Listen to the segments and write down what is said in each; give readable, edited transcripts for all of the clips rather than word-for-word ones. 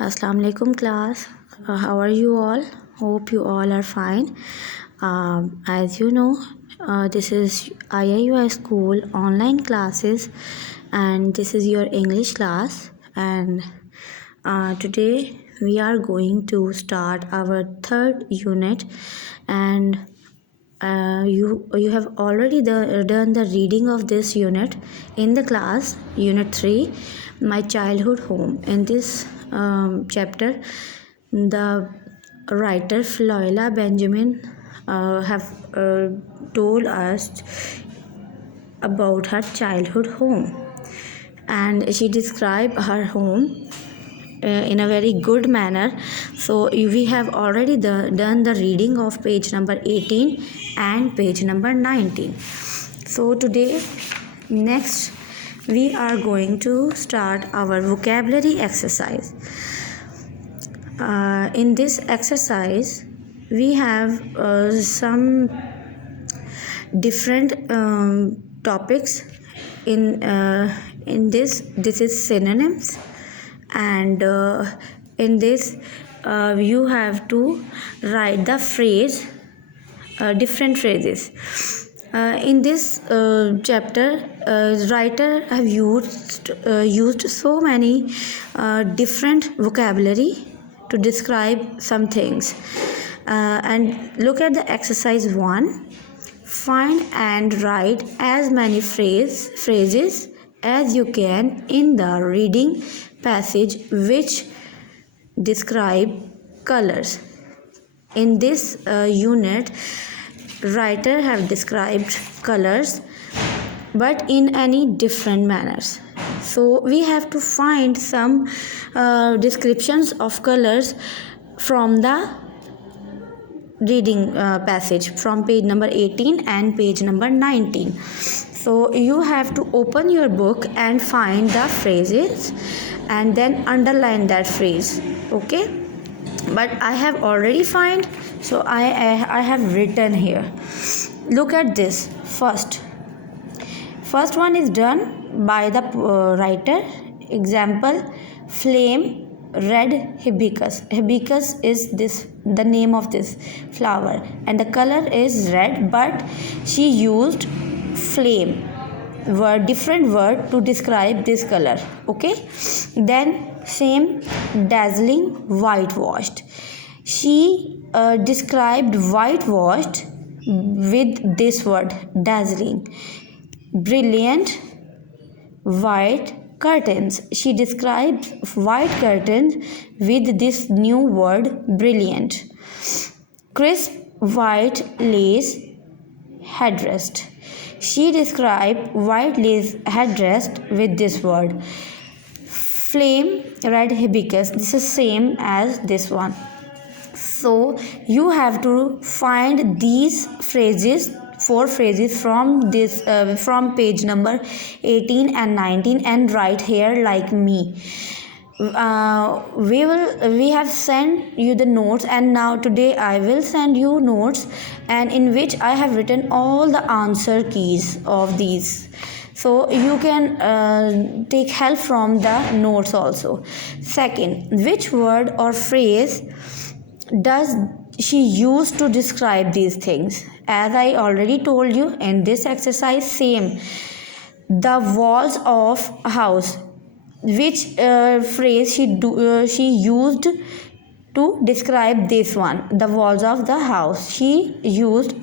Assalamu alaikum class. How are you all? Hope you all are fine. As you know, this is IIUI school online classes, and this is your English class. And today we are going to start our third unit, and you have already done the reading of this unit in the class unit 3, my childhood home. In this chapter, the writer Floila Benjamin have told us about her childhood home, and she described her home in a very good manner. So we have already done the reading of page number 18 and page number 19. So today next we are going to start our vocabulary exercise. In this exercise we have some different topics in this is synonyms, and in this you have to write the phrase, different phrases. In this chapter, writer have used so many different vocabulary to describe some things. And look at the exercise 1. Find and write as many phrases as you can in the reading passage which describe colors. In this unit, writer have described colors but in any different manners. So we have to find some descriptions of colors from the reading passage from page number 18 and page number 19. So you have to open your book and find the phrases and then underline that phrase. Okay, but I have already find, so I have written here. Look at this. First one is done by the writer. Example: flame red hibiscus. Hibiscus is the name of this flower and the color is red, but she used flame different word to describe this color. Okay, then same, dazzling whitewashed. She described whitewashed with this word, dazzling. Brilliant white curtains. She describes white curtains with this new word, brilliant. Crisp white lace headrest. She described white lace headrest with this word. Flame red hibiscus. This is same as this one. So you have to find these phrases, 4 phrases from this from page number 18 and 19 and write here like me. We have sent you the notes, and now today I will send you notes, and in which I have written all the answer keys of these, so you can take help from the notes also. Second, which word or phrase does she use to describe these things? As I already told you in this exercise, same, the walls of a house. Which phrase she used to describe this one, the walls of the house? She used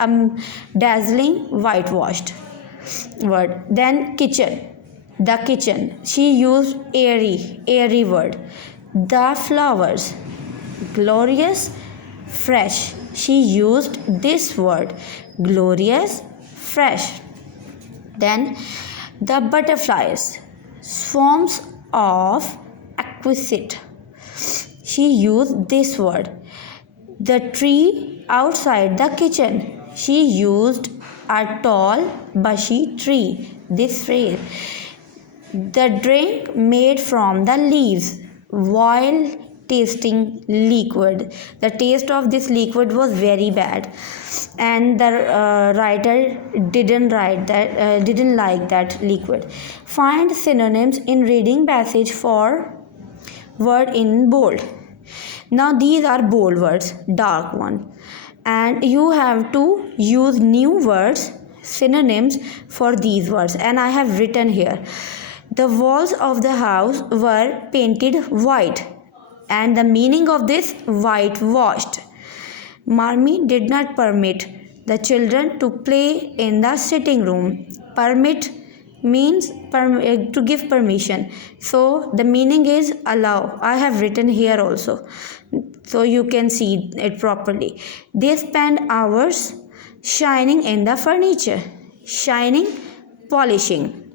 dazzling whitewashed word. Then kitchen, the kitchen, she used airy word. The flowers, glorious fresh, she used this word, glorious fresh. Then the butterflies, swarms of exquisite, she used this word. The tree outside the kitchen, she used a tall bushy tree, this phrase. The drink made from the leaves while tasting liquid. The taste of this liquid was very bad, and the writer didn't like that liquid. Find synonyms in reading passage for word in bold. Now these are bold words, dark one, and you have to use new words, synonyms for these words, and I have written here. The walls of the house were painted white, and the meaning of this, whitewashed. Marmee did not permit the children to play in the sitting room. Permit means to give permission. So the meaning is allow. I have written here also, so you can see it properly. They spend hours shining in the furniture. Shining, polishing.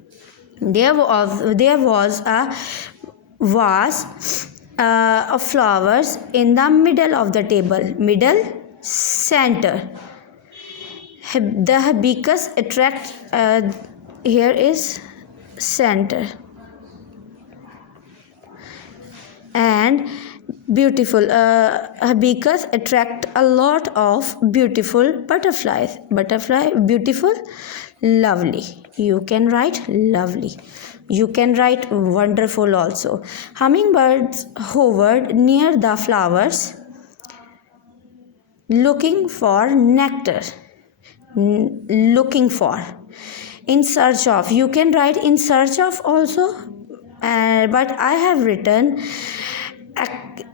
There was a vase of flowers in the middle of the table. Middle, center. The hibiscus attract, here is center, and beautiful, hibiscus attract a lot of beautiful butterflies. Butterfly, beautiful, lovely. You can write lovely. You can write wonderful also. Hummingbirds hovered near the flowers looking for nectar. Looking for. In search of. You can write in search of also, but I have written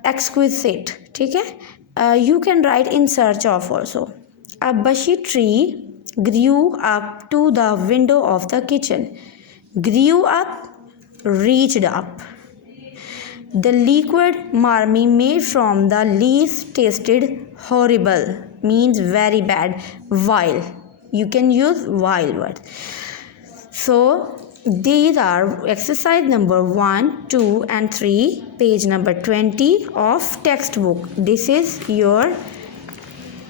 exquisite. ठीक है? You can write in search of also. A bushy tree grew up to the window of the kitchen. Grew up, reached up. The liquid Marmee made from the leaves tasted horrible, means very bad, vile. You can use vile word. So these are exercise number 1, 2 and 3, page number 20 of textbook. This is your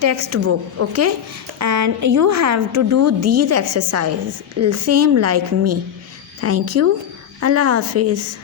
textbook, okay, and you have to do these exercises same like me. Thank you. Allah Hafiz.